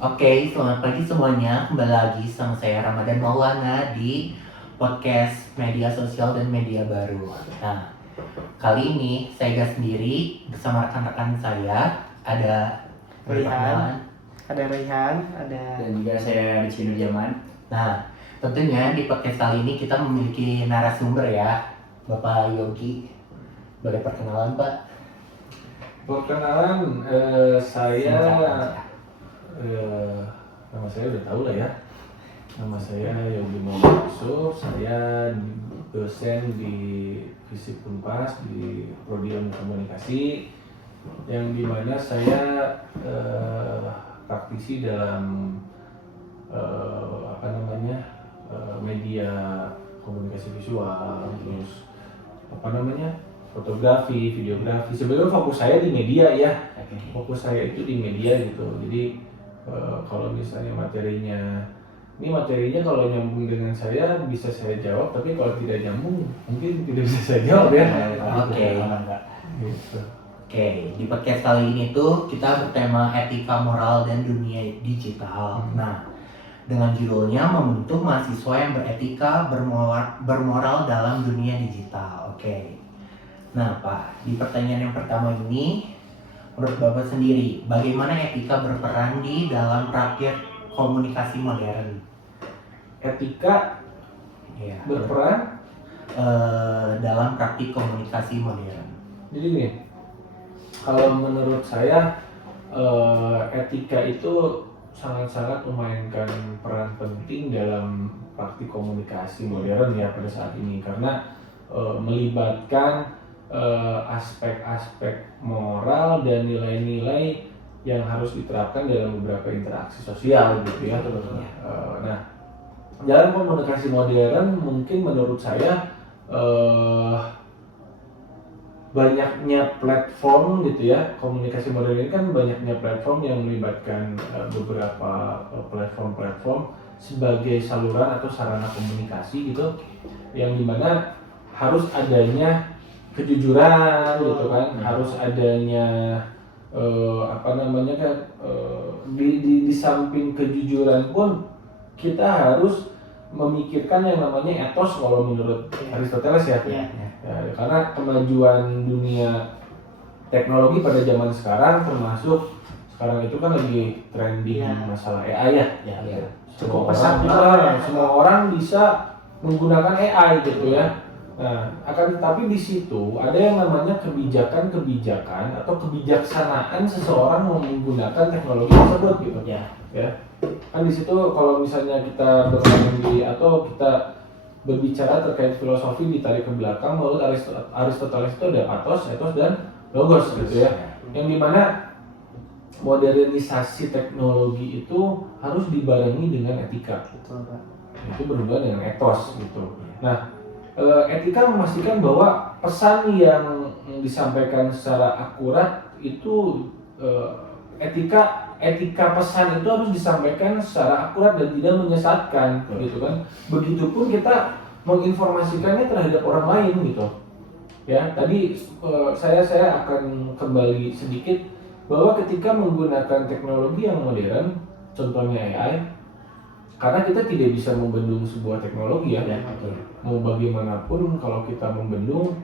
Oke, selamat pagi semuanya. Kembali lagi sama saya Ramadan Maulana di podcast media sosial dan media baru. Nah, kali ini saya gak sendiri bersama rekan-rekan saya. Ada Raihan, ada Dan juga saya Rizky Nurjaman. Nah, tentunya di podcast kali ini kita memiliki narasumber ya, Bapak Yogi. Boleh perkenalan, Pak? Perkenalan, saya Singkat aja. nama saya udah tahu lah ya. Nama saya Yogi Muhammad Yusuf. Saya dosen di Fisip Unpas di Prodi Ilmu Komunikasi, yang dimana saya praktisi dalam media komunikasi visual, terus fotografi, videografi. Sebenarnya fokus saya di media ya. Fokus saya itu di media gitu. Jadi kalau misalnya materinya kalau nyambung dengan saya bisa saya jawab, tapi kalau tidak nyambung mungkin tidak bisa saya jawab ya. Oke. Gitu. Oke, di podcast kali ini tuh kita bertema etika moral dan dunia digital. Nah, dengan judulnya membentuk mahasiswa yang beretika bermoral dalam dunia digital. Oke. Nah, Pak, di pertanyaan yang pertama ini, menurut Bapak sendiri, bagaimana etika berperan di dalam praktik komunikasi modern? Etika Ya, berperan. dalam praktik komunikasi modern. Jadi nih, kalau menurut saya etika itu sangat-sangat memainkan peran penting dalam praktik komunikasi modern ya pada saat ini, karena melibatkan aspek-aspek moral dan nilai-nilai yang harus diterapkan dalam beberapa interaksi sosial gitu ya. Nah, dalam komunikasi modern mungkin menurut saya banyaknya platform gitu ya. Komunikasi modern ini kan banyaknya platform yang melibatkan beberapa platform sebagai saluran atau sarana komunikasi gitu, yang dimana harus adanya kejujuran gitu kan, harus adanya di samping kejujuran pun kita harus memikirkan yang namanya etos kalau menurut Aristoteles ya. Ya, karena kemajuan dunia teknologi pada zaman sekarang, termasuk sekarang itu kan lagi trending masalah AI ya. cukup pesat juga. Semua orang bisa menggunakan AI gitu ya. Nah, akan tetapi di situ ada yang namanya kebijakan atau kebijaksanaan seseorang menggunakan teknologi tersebut gitu. Ya. Kan di situ kalau misalnya kita kita berbicara terkait filosofi ditarik ke belakang, menurut Aristoteles itu ada pathos, ethos, dan logos gitu ya. Yang dimana modernisasi teknologi itu harus dibarengi dengan etika. Betul, Pak. Itu berhubungan dengan etos gitu. Nah, etika memastikan bahwa pesan yang disampaikan secara akurat itu etika pesan itu harus disampaikan secara akurat dan tidak menyesatkan gitu kan. Begitupun kita menginformasikannya terhadap orang lain gitu. Ya, tadi saya akan kembali sedikit bahwa ketika menggunakan teknologi yang modern, contohnya AI, karena kita tidak bisa membendung sebuah teknologi ya. Mau bagaimanapun kalau kita membendung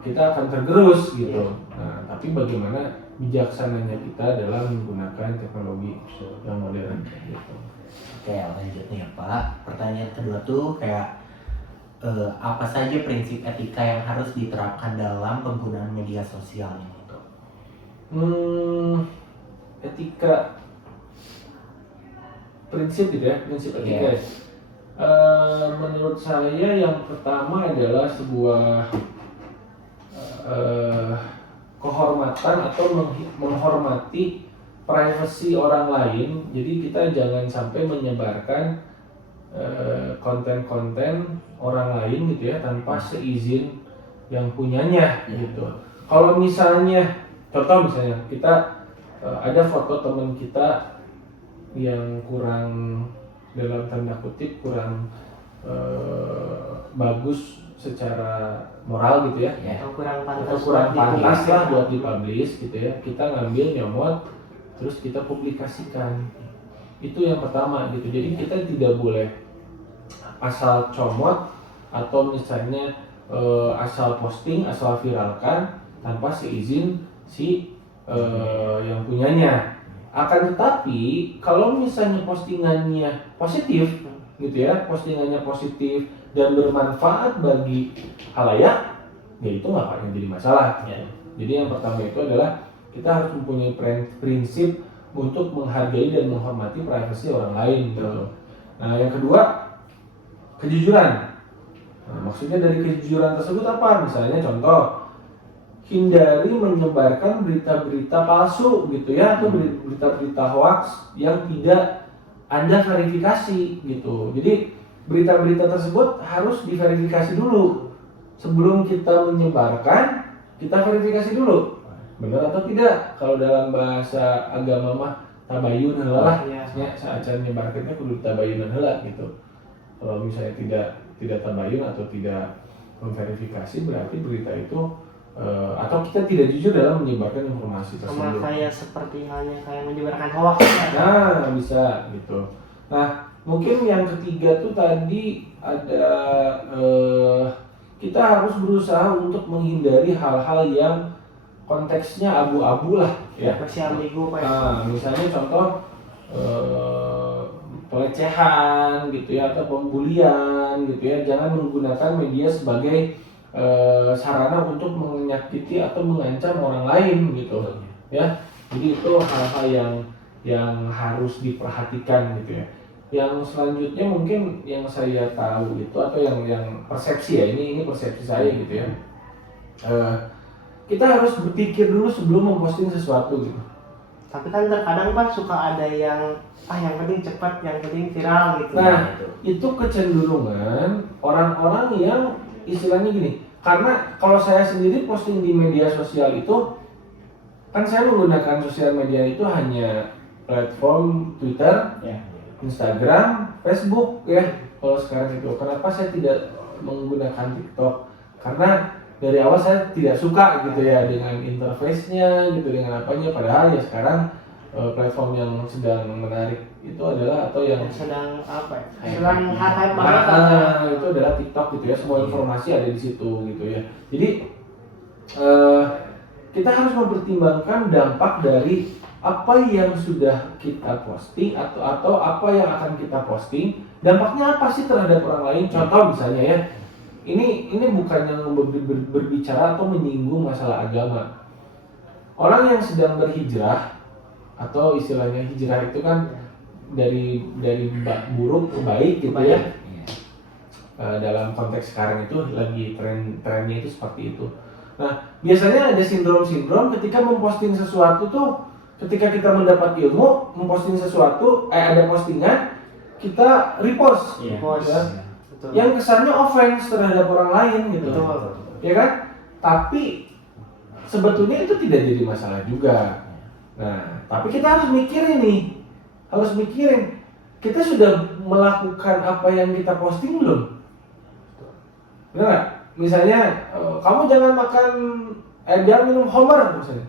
kita akan tergerus gitu. Nah, tapi bagaimana bijaksananya kita dalam menggunakan teknologi yang modern gitu. Oke, lanjut nih ya Pak. Pertanyaan kedua tuh kayak apa saja prinsip etika yang harus diterapkan dalam penggunaan media sosial ini tuh? Etika, prinsip gitu ya, prinsip etika. Yes. Menurut saya yang pertama adalah sebuah kehormatan atau menghormati privasi orang lain. Jadi kita jangan sampai menyebarkan konten-konten orang lain gitu ya tanpa seizin yang punyanya gitu. Kalau misalnya kita ada foto teman kita yang kurang, dalam tanda kutip, kurang bagus secara moral gitu ya, Atau kurang pantas atau kurang pantas lah buat dipublish gitu ya, kita ngambil nyomot terus kita publikasikan. Itu yang pertama gitu. Jadi kita tidak boleh asal comot atau misalnya asal posting, asal viralkan tanpa seizin si yang punyanya. Akan tetapi kalau misalnya postingannya positif gitu ya, postingannya positif dan bermanfaat bagi halayak, ya itu nggak akan jadi masalah. Ya. Jadi yang pertama itu adalah kita harus mempunyai prinsip untuk menghargai dan menghormati privasi orang lain gitu. Nah yang kedua, kejujuran. Nah, maksudnya dari kejujuran tersebut apa? Misalnya contoh, hindari menyebarkan berita-berita palsu gitu ya, atau berita-berita hoax yang tidak Anda verifikasi gitu. Jadi berita-berita tersebut harus diverifikasi dulu sebelum kita menyebarkan. Kita verifikasi dulu benar atau tidak. Kalau dalam bahasa agama mah tabayun heula lah, ya saat menyebarkannya kudu tabayunan heula gitu. Kalau misalnya tidak tabayun atau tidak memverifikasi, berarti berita itu atau kita tidak jujur dalam menyebarkan informasi tersebut. Sama kayak seperti halnya kayak menyebarkan hoax. Nah, bisa gitu. Nah, mungkin yang ketiga tuh tadi ada kita harus berusaha untuk menghindari hal-hal yang konteksnya abu-abu lah ya. Masih ambigu Pak. Nah, misalnya contoh pelecehan gitu ya, atau pembulian gitu ya. Jangan menggunakan media sebagai sarana untuk menyakiti atau mengancam orang lain gitu ya. Jadi itu hal-hal yang harus diperhatikan gitu ya. Yang selanjutnya mungkin yang saya tahu itu atau yang persepsi ya, ini persepsi saya gitu ya. Kita harus berpikir dulu sebelum memposting sesuatu gitu. Tapi kan terkadang Pak suka ada yang yang penting cepat, yang penting viral gitu. Nah, itu kecenderungan orang-orang yang istilahnya gini, karena kalau saya sendiri posting di media sosial itu, kan saya menggunakan sosial media itu hanya platform Twitter, Instagram, Facebook ya. Kalau sekarang itu, kenapa saya tidak menggunakan TikTok? Karena dari awal saya tidak suka gitu ya dengan interface-nya gitu, dengan apanya. Padahal ya sekarang platform yang sedang menarik itu adalah atau yang sedang apa ya? Sedang hype banget. Itu adalah TikTok gitu ya. Semua informasi ada di situ gitu ya. Jadi kita harus mempertimbangkan dampak dari apa yang sudah kita posting atau apa yang akan kita posting. Dampaknya apa sih terhadap orang lain? Contoh misalnya ya, ini bukannya berbicara atau menyinggung masalah agama. Orang yang sedang berhijrah atau istilahnya hijrah itu kan dari buruk ke baik gitu ya. Dalam konteks sekarang itu lagi trennya itu seperti itu. Nah, biasanya ada sindrom ketika memposting sesuatu tuh, ketika kita mendapat ilmu, memposting sesuatu, ada postingan, kita repost, ya. Betul. Yang kesannya offense terhadap orang lain gitu. Betul. Ya kan? Tapi sebetulnya itu tidak jadi masalah juga. Nah, tapi kita harus mikirin nih. Kita sudah melakukan apa yang kita posting belum? Benar nggak? Misalnya, kamu jangan jangan minum homer misalnya.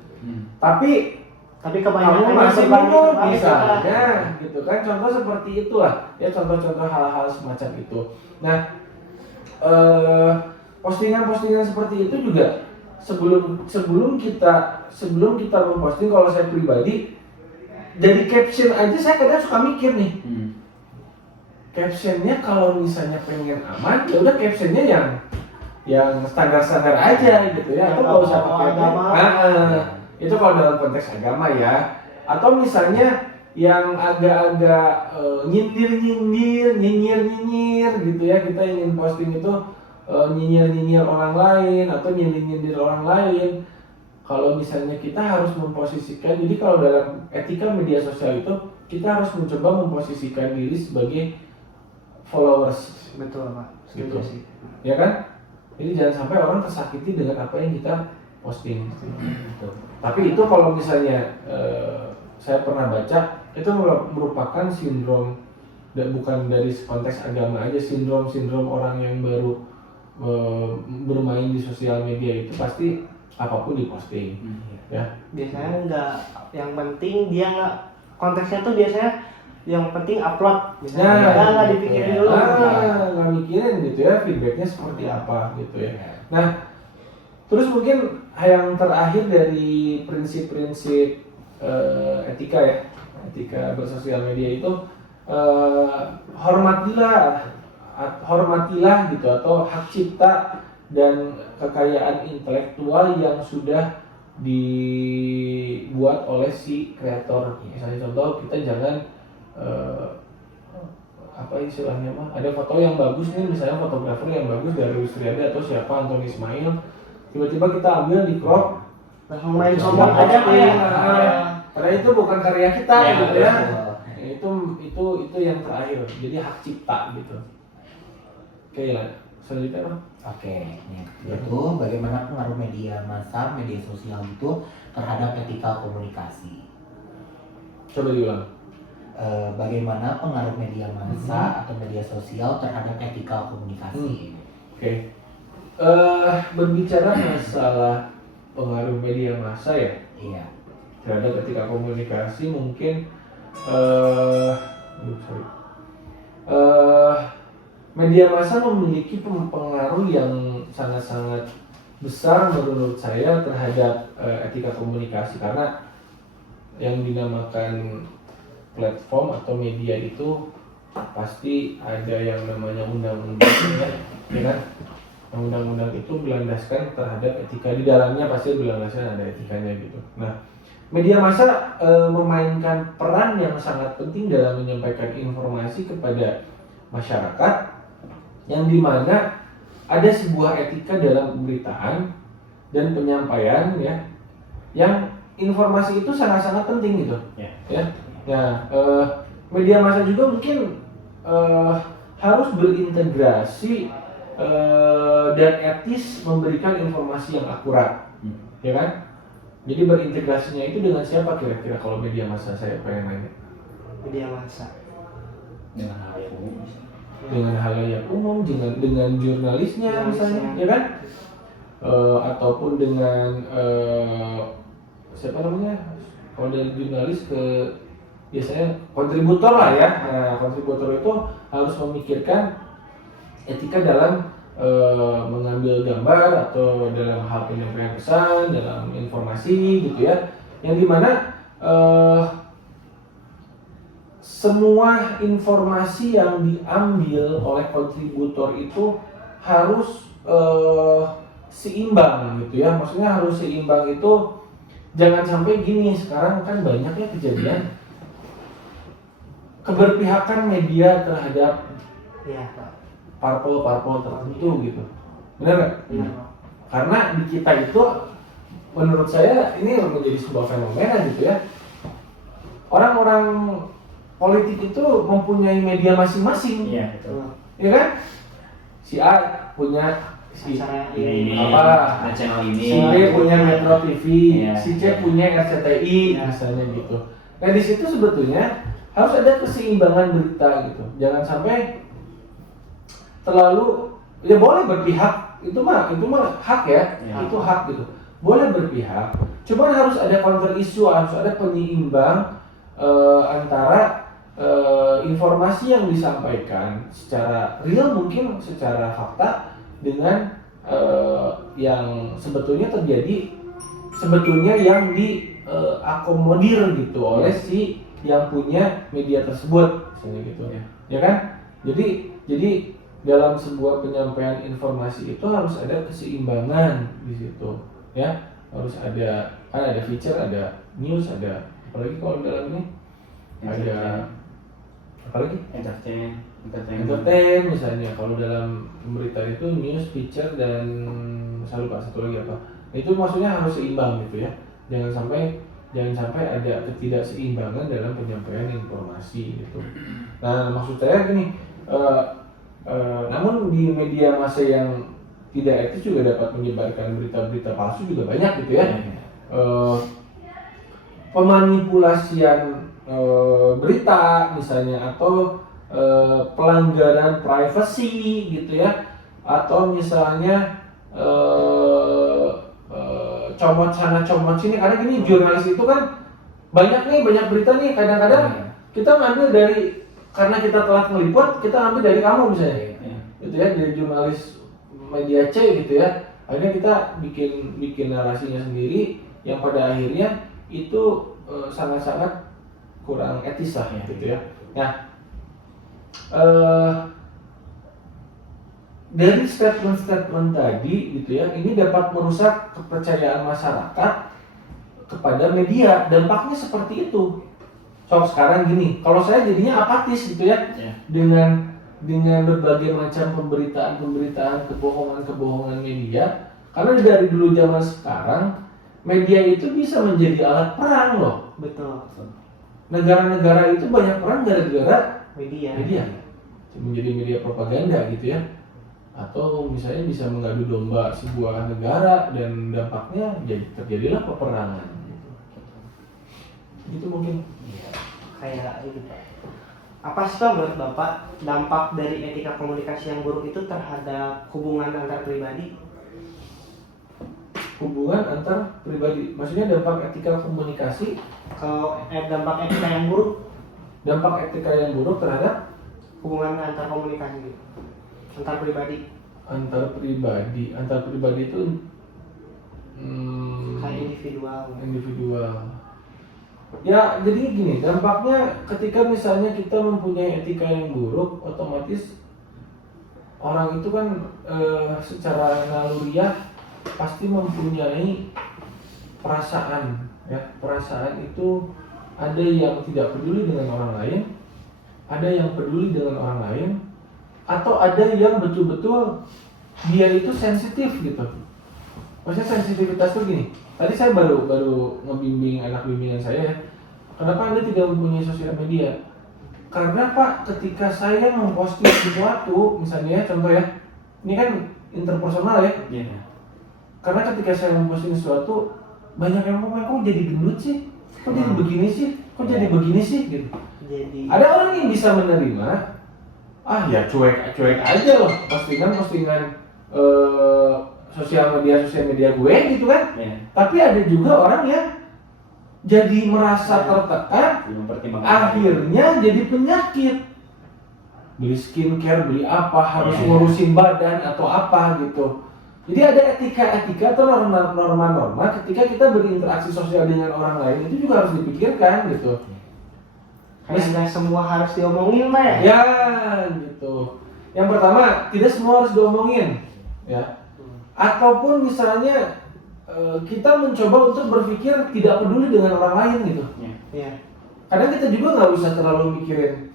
Tapi kebanyakan kamu masih minum misalnya, gitu kan? Contoh seperti itulah. Ya, contoh-contoh hal-hal semacam itu. Nah, postingan-postingan seperti itu juga sebelum kita memposting, kalau saya pribadi dari caption aja saya kadang suka mikir nih. Captionnya kalau misalnya pengen aman, ya udah captionnya yang standar-standar aja gitu ya. Atau nggak usah pakai agama. Itu kalau dalam konteks agama ya. Atau misalnya yang agak-agak nyinyir gitu ya. Kita ingin posting itu nyinyir orang lain atau nyindir orang lain. Kalau misalnya kita harus memposisikan, jadi kalau dalam etika media sosial itu kita harus mencoba memposisikan diri sebagai followers. Betul Pak, Gitu. sih. Ya kan? Jadi jangan sampai orang tersakiti dengan apa yang kita posting. Tapi itu kalau misalnya saya pernah baca, itu merupakan sindrom, bukan dari konteks agama aja, sindrom orang yang baru bermain di sosial media itu pasti apapun diposting. Biasanya nggak, yang penting dia nggak, konteksnya tuh biasanya yang penting upload, misalnya nggak dipikirin dulu. Nggak mikirin gitu ya feedbacknya seperti apa gitu ya. Nah, terus mungkin yang terakhir dari prinsip-prinsip etika ya, etika bersosial media itu hormatilah gitu, atau hak cipta dan kekayaan intelektual yang sudah dibuat oleh si kreator. Misalnya contoh, kita jangan apa istilahnya mah, ada foto yang bagus nih, misalnya fotografer yang bagus dari Wisriada atau siapa, Antoni Ismail, tiba-tiba kita ambil di crop, Langsung main sombong aja karena itu bukan karya kita gitu ya. betul. Itu yang terakhir, jadi hak cipta gitu. Oke lah, selanjutnya Bang. Oke, yaitu bagaimana pengaruh media massa, media sosial itu terhadap etika komunikasi. Coba diulang. Bagaimana pengaruh media massa atau media sosial terhadap etika komunikasi. Oke. Berbicara masalah pengaruh media massa ya Iya. terhadap etika komunikasi, mungkin media massa memiliki pengaruh yang sangat-sangat besar menurut saya terhadap etika komunikasi, karena yang dinamakan platform atau media itu pasti ada yang namanya undang-undang ya kan. Undang-undang itu berlandaskan terhadap etika, di dalamnya pasti berlandaskan ada etikanya gitu. Nah, media massa memainkan peran yang sangat penting dalam menyampaikan informasi kepada masyarakat, yang dimana ada sebuah etika dalam pemberitaan dan penyampaian ya, yang informasi itu sangat-sangat penting gitu ya. Nah, media massa juga mungkin harus berintegrasi dan etis memberikan informasi yang akurat, ya kan? Jadi berintegrasinya itu dengan siapa kira-kira kalau media massa, saya pengen nanya? Media massa Dengan halayak umum, dengan jurnalisnya misalnya, ya kan? Ataupun dengan siapa namanya? Kalau dari jurnalis ke biasanya kontributor lah ya. Nah, kontributor itu harus memikirkan etika dalam mengambil gambar atau dalam hal penyampaian pesan, dalam informasi gitu ya, yang dimana semua informasi yang diambil oleh kontributor itu harus seimbang gitu ya. Maksudnya harus seimbang itu, jangan sampai gini, sekarang kan banyaknya kejadian keberpihakan media terhadap parpol-parpol tertentu gitu, benar nggak? Karena di kita itu, menurut saya ini menjadi sebuah fenomena gitu ya. Orang-orang politik itu mempunyai media masing-masing, Iya, betul. ya kan? Si A punya si Ini apa? ada channel Si ini. B punya Metro TV, Iya. si C punya RCTI, misalnya gitu. Nah di situ sebetulnya harus ada keseimbangan berita gitu. Jangan sampai terlalu, ya boleh berpihak, itu mah hak ya, itu hak gitu. Boleh berpihak, cuman harus ada counter issue, harus ada penyeimbang antara informasi yang disampaikan secara real, mungkin secara fakta, dengan yang sebetulnya terjadi, sebetulnya yang diakomodir gitu oleh si yang punya media tersebut, misalnya gitu ya kan. Jadi dalam sebuah penyampaian informasi itu harus ada keseimbangan di situ ya. Harus ada, kan ada feature, ada news, ada apalagi kalau dalam ini ada apalagi entertain misalnya. Kalau dalam berita itu news, feature, dan saya lupa satu lagi apa. Itu maksudnya harus seimbang gitu ya. Jangan sampai ada ketidakseimbangan dalam penyampaian informasi gitu. Nah, maksud saya gini, namun di media massa yang tidak etis juga dapat menyebarkan berita-berita palsu juga banyak gitu ya. Pemanipulasian berita misalnya, atau pelanggaran privasi gitu ya, atau misalnya comot sana comot sini, karena gini jurnalis itu kan banyak berita nih, kadang-kadang kita ngambil dari, karena kita telat meliput, kita ngambil dari kamu misalnya, gitu ya, dari jurnalis media C gitu ya, akhirnya kita bikin narasinya sendiri yang pada akhirnya itu sangat-sangat kurang etis lah gitu ya. Nah, dari statement-statement tadi gitu ya, ini dapat merusak kepercayaan masyarakat kepada media. Dampaknya seperti itu. So sekarang gini, kalau saya jadinya apatis gitu ya, dengan berbagai macam pemberitaan, kebohongan media. Karena dari dulu zaman sekarang, media itu bisa menjadi alat perang loh. Betul. Negara-negara itu banyak perang gara-gara Media. Menjadi media propaganda gitu ya. Atau misalnya bisa mengadu domba sebuah negara dan dampaknya terjadilah peperangan gitu. Itu mungkin Kayak ini Pak. Apa sih Pak menurut Bapak dampak dari etika komunikasi yang buruk itu terhadap hubungan antar pribadi? hubungan antar pribadi. Maksudnya dampak etika komunikasi, Kalau dampak etika yang buruk, dampak etika yang buruk terhadap hubungan antar komunikasi antar pribadi. Antar pribadi itu Kayak individual. Ya, jadi gini, dampaknya ketika misalnya kita mempunyai etika yang buruk, otomatis orang itu kan secara naluriah pasti mempunyai perasaan, ya. Perasaan itu ada yang tidak peduli dengan orang lain, ada yang peduli dengan orang lain, atau ada yang betul-betul dia itu sensitif gitu. Maksudnya sensitivitas itu gini. Tadi saya baru ngebimbing anak bimbingan saya ya. Kenapa Anda tidak mempunyai sosial media? Karena Pak, ketika saya memposting sesuatu, misalnya contoh ya, ini kan interpersonal ya. Karena ketika saya memposting sesuatu, banyak yang ngomong, kok jadi gendut sih? Kok jadi begini sih? Kok jadi begini sih? Gitu. Jadi Ada orang yang bisa menerima, ya cuek aja loh, postingan sosial media gue gitu kan. Tapi ada juga orang yang jadi merasa tertekan, akhirnya jadi penyakit. Beli skincare, beli apa, harus ngurusin badan atau apa gitu. Jadi ada etika atau norma-norma ketika kita berinteraksi sosial dengan orang lain, itu juga harus dipikirkan gitu. kayak nggak semua harus diomongin Pak ya? Ya gitu. Yang pertama, tidak semua harus diomongin, ya. Ataupun misalnya kita mencoba untuk berpikir tidak peduli dengan orang lain gitu. Iya. Kadang kita juga nggak usah terlalu mikirin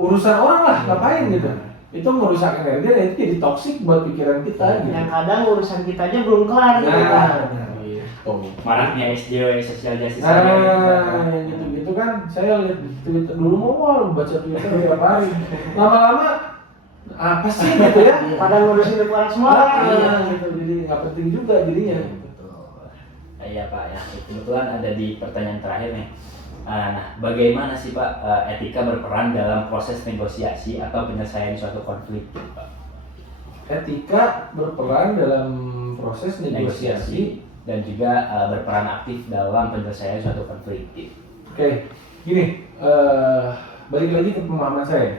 urusan orang lah, ngapain gitu. Itu merusak energi dan itu jadi toksik buat pikiran kita gitu. Yang kadang urusan kita aja belum kelar gitu Pak. Gitu. Maraknya SJW, social justice. Yang gitu-gitu kan, saya lihat di Twitter dulu mau baca Twitter tiap hari. Lama-lama apa sih gitu ya? Pada ngurusin hidup orang semua. Gitu. Jadi nggak penting juga jadinya. Iya Pak ya, kebetulan ada di pertanyaan terakhir nih. Nah, bagaimana sih Pak etika berperan dalam proses negosiasi atau penyelesaian suatu konflik, Pak? Etika berperan dalam proses negosiasi dan juga berperan aktif dalam penyelesaian suatu konflik. Oke, gini, balik lagi ke pemahaman saya.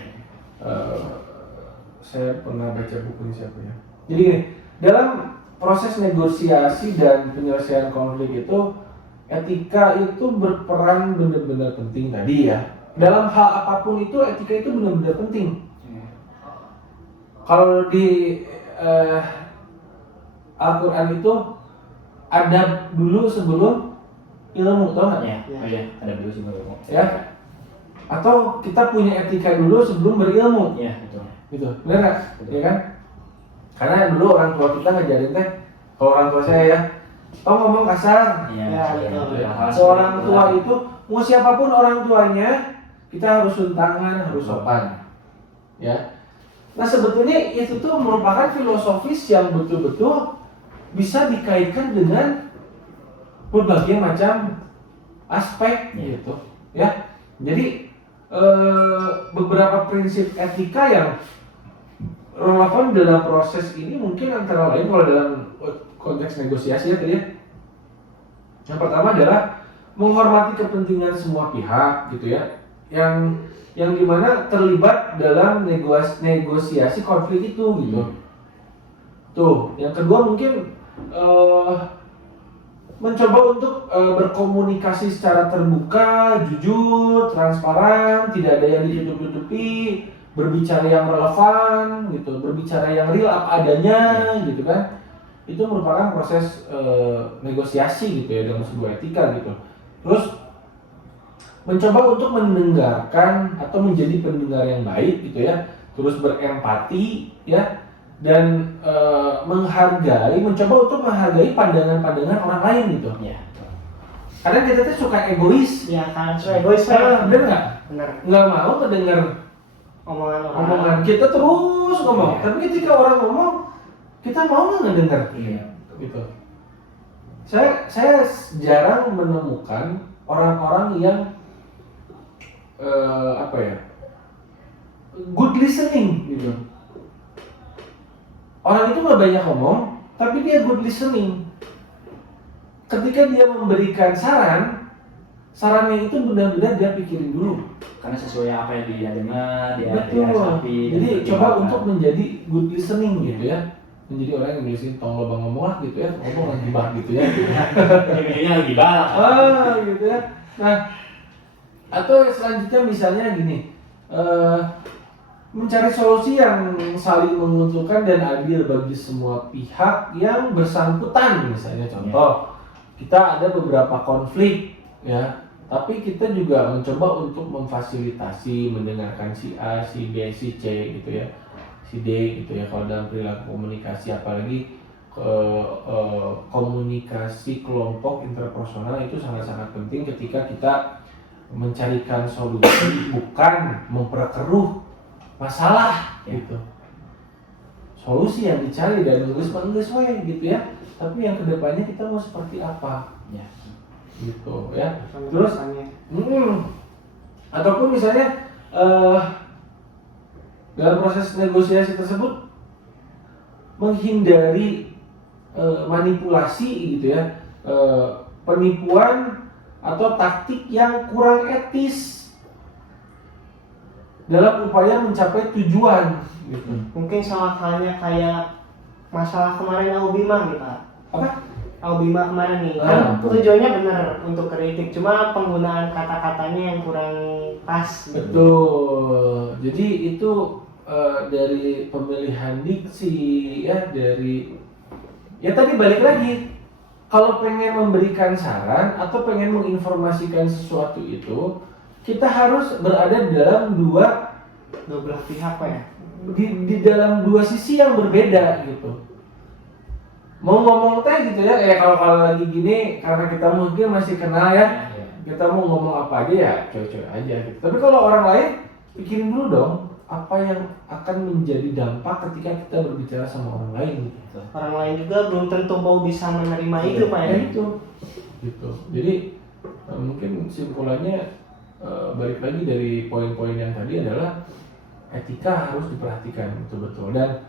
Saya pernah baca bukunya siapa ya. Jadi gini, dalam proses negosiasi dan penyelesaian konflik itu, etika itu berperan benar-benar penting tadi ya. Dalam hal apapun itu, etika itu benar-benar penting. Kalau di Al-Quran itu ada dulu sebelum ilmu, tau nggak? Ya, ada dulu sebelum. Ya. Atau kita punya etika dulu sebelum berilmu. Iya, betul. Gitu, benar nggak? Ya kan? Karena dulu orang tua kita ngajarin teh, kalau orang tua saya ya, kau ngomong kasar. Seorang tua itu, mau siapapun orang tuanya, kita harus suntangan, harus sopan. Ya. Nah sebetulnya itu tuh merupakan filosofis yang betul-betul bisa dikaitkan dengan berbagai macam aspek gitu. Ya. Jadi beberapa prinsip etika yang relevan dalam proses ini mungkin antara lain kalau dalam konteks negosiasi ya tadi ya, Yang pertama adalah menghormati kepentingan semua pihak gitu ya, yang dimana terlibat dalam negosiasi konflik itu gitu. Tuh, yang kedua mungkin mencoba untuk berkomunikasi secara terbuka, jujur, transparan, tidak ada yang ditutup-tutupi, berbicara yang relevan gitu, berbicara yang real apa adanya gitu kan. Itu merupakan proses negosiasi gitu ya dalam sebuah etika gitu. Terus mencoba untuk mendengarkan atau menjadi pendengar yang baik gitu ya, terus berempati ya, dan mencoba untuk menghargai pandangan-pandangan orang lain gitu. Ya. Kadang kita tuh suka egois. Ya kan, so egois Bener nggak? bener. Nggak mau mendengar omongan kita terus ngomong. Iya. Tapi ketika orang ngomong, kita mau nggak ngedengar? Iya. Gitu. Saya jarang menemukan orang-orang yang good listening gitu. Orang itu nggak banyak ngomong, tapi dia good listening. Ketika dia memberikan sarannya itu benar-benar dia pikirin dulu. Karena sesuai apa yang dia dengar, dia Betul. resapi, dan Jadi dia coba pertimbangkan. untuk menjadi good listening gitu ya. Menjadi orang yang listening, tolong bang ngomong lah gitu ya, ngomong lagi bah gitu ya. Ujung-ujungnya lagi balak. Gitu ya. Nah, atau selanjutnya misalnya gini, mencari solusi yang saling menguntungkan dan adil bagi semua pihak yang bersangkutan. Misalnya contoh, kita ada beberapa konflik ya, tapi kita juga mencoba untuk memfasilitasi, mendengarkan si A, si B, si C gitu ya, si D gitu ya. Kalau dalam perilaku komunikasi, apalagi komunikasi kelompok interpersonal itu sangat-sangat penting ketika kita mencarikan solusi, bukan memperkeruh masalah gitu. Solusi yang dicari dan ngeus gitu ya. Tapi yang kedepannya kita mau seperti apa? Ya. Gitu ya. Sama Terus kesannya. ataupun misalnya dalam proses negosiasi tersebut menghindari manipulasi gitu ya, penipuan atau taktik yang kurang etis dalam upaya mencapai tujuan gitu. Mungkin salah halnya kayak masalah kemarin Aubima nih Pak. Apa? Aubima kemarin nih, Ah, kan tujuannya benar untuk kritik, cuma penggunaan kata-katanya yang kurang pas. Betul. Jadi itu dari pemilihan diksi ya, dari ya tadi balik lagi, kalau pengen memberikan saran atau pengen menginformasikan sesuatu itu, kita harus berada di dalam dua belah pihak Pak ya. di dalam dua sisi yang berbeda gitu. Mau ngomong teh gitu ya, kalau lagi gini karena kita mungkin masih kenal ya, kita mau ngomong apa aja ya coy-coy aja gitu. Tapi kalau orang lain, pikirin dulu dong apa yang akan menjadi dampak ketika kita berbicara sama orang lain gitu. Orang lain juga belum tentu mau bisa menerima itu Pak ya. Ya itu gitu. Jadi mungkin simpulannya balik lagi dari poin-poin yang tadi adalah etika harus diperhatikan betul-betul, dan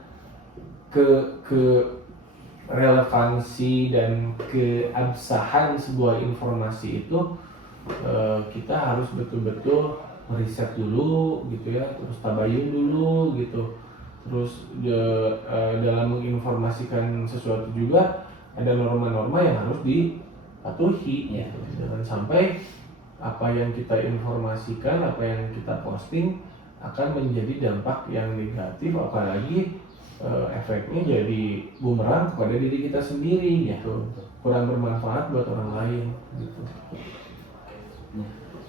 ke relevansi dan keabsahan sebuah informasi itu kita harus betul-betul meriset dulu gitu ya, terus tabayun dulu gitu, terus dalam menginformasikan sesuatu juga ada norma-norma yang harus dipatuhi gitu. Jangan sampai apa yang kita informasikan, apa yang kita posting akan menjadi dampak yang negatif, apalagi efeknya jadi bumerang kepada diri kita sendiri gitu, kurang bermanfaat buat orang lain gitu.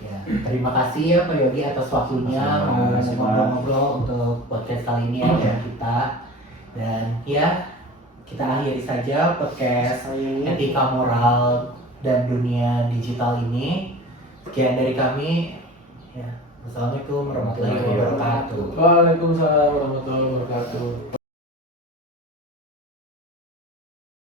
Ya, terima kasih ya Pak Yogi atas waktunya Terima kasih, Pak. ngobrol-ngobrol untuk podcast kali ini ya dengan kita. Dan ya, kita akhiri saja podcast etika moral dan dunia digital ini. Sekian dari kami. Ya, wassalamualaikum warahmatullahi wabarakatuh. Waalaikumsalam warahmatullahi wabarakatuh.